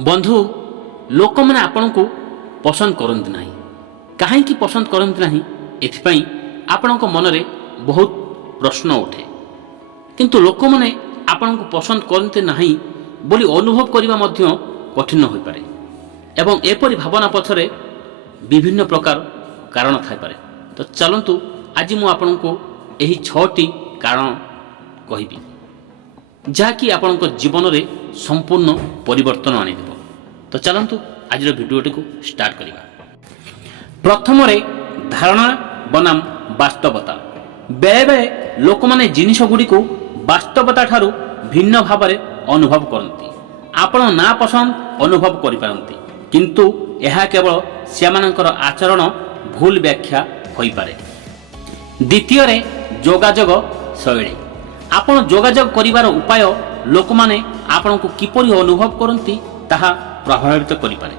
बंधु लोक मैंने आपण को पसंद करती ना कहीं पसंद करती ना एथपाई आपण मन में बहुत प्रश्न उठे किंतु लोक मैंने आपण को पसंद करते ना बोली अनुभव करने कठिन हो पारे एवं एपरी भावना पछरे विभिन्न प्रकार कारण थाईपे। तो चलतु आज मु आपण को यही 6टी कारण कहबी जहाँकि आपण जीवन में संपूर्ण परिवर्तन आनीदेव। तो चलतु आज भिडियोटी को स्टार्ट करिबा। प्रथम धारणा बनाम वास्तवता। बेले बेले लोक माने जिनिस गुडी को वास्तवता ठारू भिन्न भाव में अनुभव करती। आपण ना पसंद अनुभव करि पारंती किंतु यह केवल सेमानकर आचरण भूल व्याख्या होई पारे। द्वितीय जोगाजोग शैली। आपण जोगाजोग करिवार उपाय लोक माने आपण को किपरि अनुभव करंती ताहा प्रभावित करि पारे।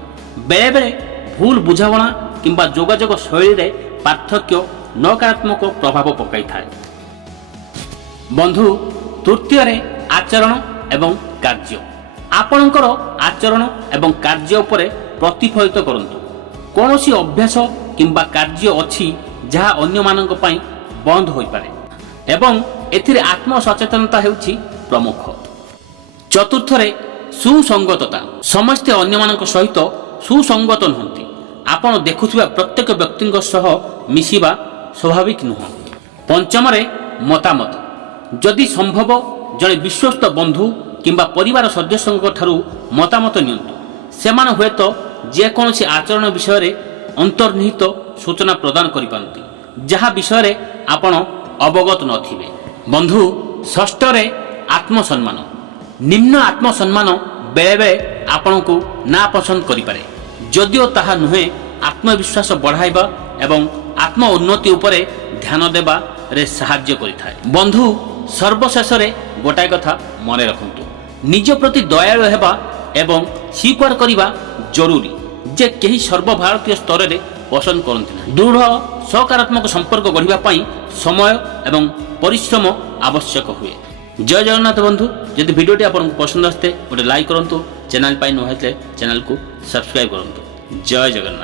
बेले बेले भूल बुझावणा किंबा जोगाजोग शैली रे पार्थक्य नकारात्मक प्रभाव पकाई थाए। बंधु तृतीय आचरण एवं कार्य। आपणकर आचरण एवं कार्य उपरे प्रतिफलित करंतु। कौनसी अभ्यास किंबा कार्य अछि जहा अन्य मानक पई बंद होई पारे एवं एथिरे आत्मसचेतनता हेउछि प्रमुख। चतुर्थ सुसंगतता। समस्त अन्य मानक सहित सुसंगत नहंती। आपण देखुथिबा प्रत्येक व्यक्तिଙ୍କ सह मिसिबा स्वाभाविक नुह। पंचम मतामत। जदि संभव जड़े विश्वस्त बंधु किंबा परिवार सदस्यों ठारू मतामत नियंतु। सेमान हुएत जेकोसी आचरण विषय रे अंतर्निहित सूचना प्रदान करि पारंती जहा विषय रे आपण अवगत नथिबे। बंधु षष्ठ आत्मसम्मान। निम्न आत्मसम्मान बेले बेले आपण को ना पसंद करि पारे जदिओ ताहा नुहे आत्मविश्वास बढ़ाइबा एवं आत्म उन्नति उपरे ध्यान देबा रे सहाय्य करिथाय। बंधु सर्वशेष गोटाए कथा मन रखंतु निज प्रति दयालु हेबा एवं स्वीकार करिबा जरूरी जे केही सर्वभारतीय स्तर में पसंद करती ना। दृढ़ सकारात्मक संपर्क गढ़िबा पई समय एवं परिश्रम आवश्यक हुए। जय जगन्नाथ। बंधु यदि वीडियोटी आपको पसंद आसते गोटे लाइक करंतु। चैनल पाई न होइतले चैनल को सब्सक्राइब करंतु। जय जगन्नाथ।